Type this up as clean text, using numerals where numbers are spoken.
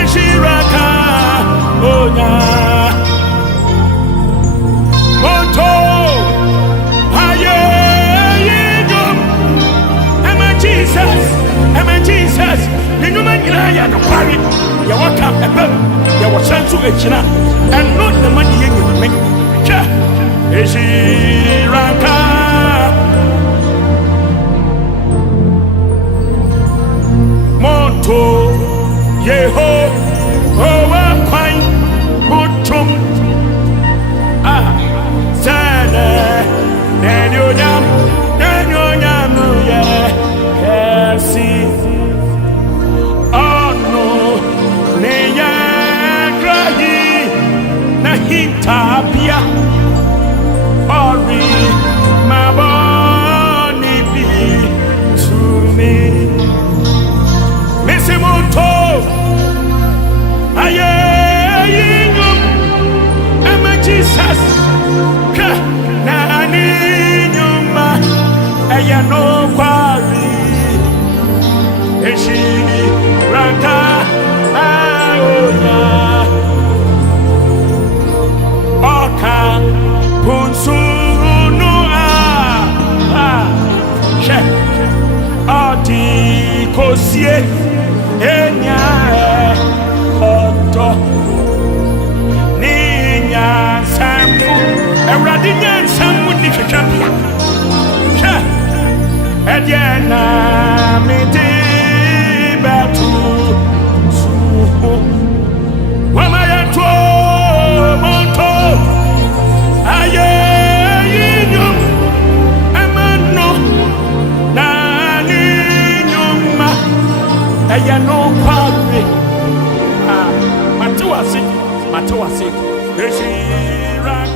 Eshiraka Onya Monto Aye Jesus Ninuma Graya no Pari Yawaka Ebem Yawasansu Echina and not the money you make Eshiraka Monto Yehowa Kwai Mutum Sana Nanyonyam Kasi Ono Neya Grahi Nahitapia Ori Maboni Bi to me Missimoto Aye Emma Jesus Nani Nyuma Ayano Kwari Eshiraka Aonya Oka Punsunu She Oti Kosie Enya Oto Ninya Samu Eradinya Samu Nikakapia She Ediana Midi Batu Suho Wamayato Monto Aye Yum Amano Nani Yuma Ayano Padre Matuasi Eshiraka